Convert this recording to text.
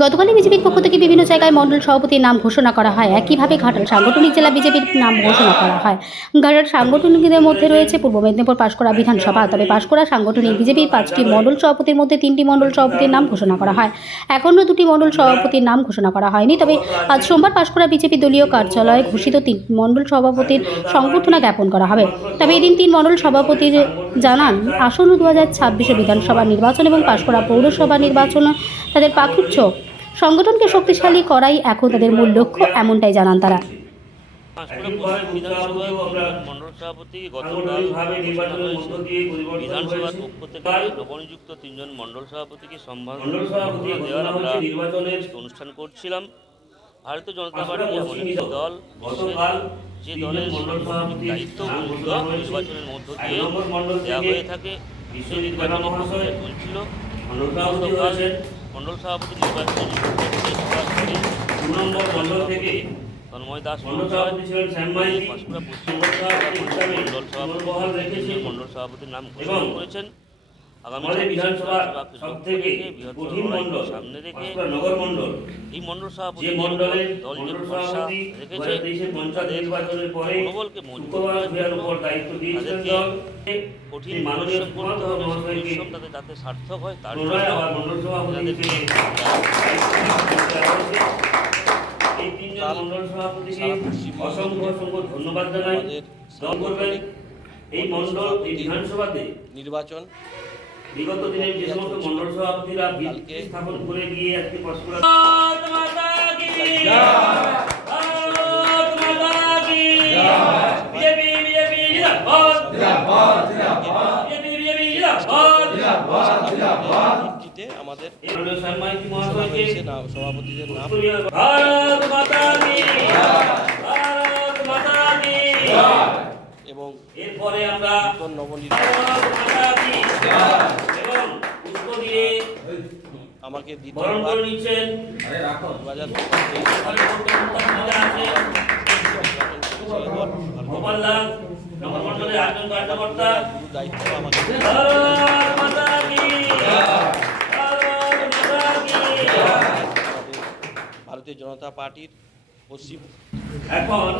গতকালই বিজেপির পক্ষ থেকে বিভিন্ন জায়গায় মণ্ডল সভাপতির নাম ঘোষণা করা হয়। একইভাবে ঘাটাল সাংগঠনিক জেলা বিজেপির নাম ঘোষণা করা হয়। ঘাটাল সাংগঠনিকদের মধ্যে রয়েছে পূর্ব মেদিনীপুর পাঁশকুড়া বিধানসভা। তবে পাঁশকুড়া সাংগঠনিক বিজেপির 5টি মণ্ডল সভাপতির মধ্যে 3টি মণ্ডল সভাপতির নাম ঘোষণা করা হয়। এখনও 2টি মণ্ডল সভাপতির নাম ঘোষণা করা হয়নি। তবে আজ সোমবার পাঁশকুড়া বিজেপি দলীয় কার্যালয়ে ঘোষিত 3 মণ্ডল সভাপতির সংবর্ধনা জ্ঞাপন করা হবে। তবে এদিন 3 মণ্ডল সভাপতির জানান, আসন্ন 2026 বিধানসভা নির্বাচন এবং পাঁশকুড়া পৌরসভা নির্বাচন তাদের পাকুচ্ছ সংগঠনকে শক্তিশালী করাই এখন তাদের মূল লক্ষ্য, এমনটাই জানান তারা। পাঁশকুড়া বিধানসভার মণ্ডল সভাপতি গতকাল ঘোষণা হয়েছে। বিধানসভার পক্ষ থেকে নবনিযুক্ত 3 জন মণ্ডল সভাপতিকে সম্মাননা দেওয়ার আমরা অনুষ্ঠান করছিলাম। ভারতীয় জনতা পার্টি এমন একটি দল, যে দলের সাংগঠনিক দায়িত্বগুলো নির্বাচনের মধ্য দিয়ে দেওয়া হয়ে থাকে। সেই নির্বাচনী প্রক্রিয়া চলছিল। গতকাল মণ্ডল সভাপতি নির্বাচনের তন্ময় দাস পাঁশকুড়া পশ্চিম মণ্ডল সভাপতি মণ্ডল সভাপতির নাম ঘোষণা করেছেন। আগামী বিধানসভাকে সামনে রেখে এই মণ্ডল সভাপতি দল যে ভরসা রেখেছে তাদের মনোবলকে মজবুত তাদেরকে কঠিন পরিশ্রম করতে হবে। সেই পরিশ্রম তাদের যাতে সার্থক হয় তার জন্য তাদেরকে ধন্যবাদ জানাই। এই মণ্ডল এই বিধানসভাতে নির্বাচন বিগত দিনে যে সমস্ত মণ্ডল সভাপতিরা ভিত্তি স্থাপন করে গিয়ে আজকে পাঁশকুড়া আমাদের সভাপতিদের নাম এবং এরপরে আমরা আমাকে দ্বিতীয়বার নিচ্ছেন দায়িত্ব আমাকে ভারতীয় জনতা পার্টির পশ্চিম এখন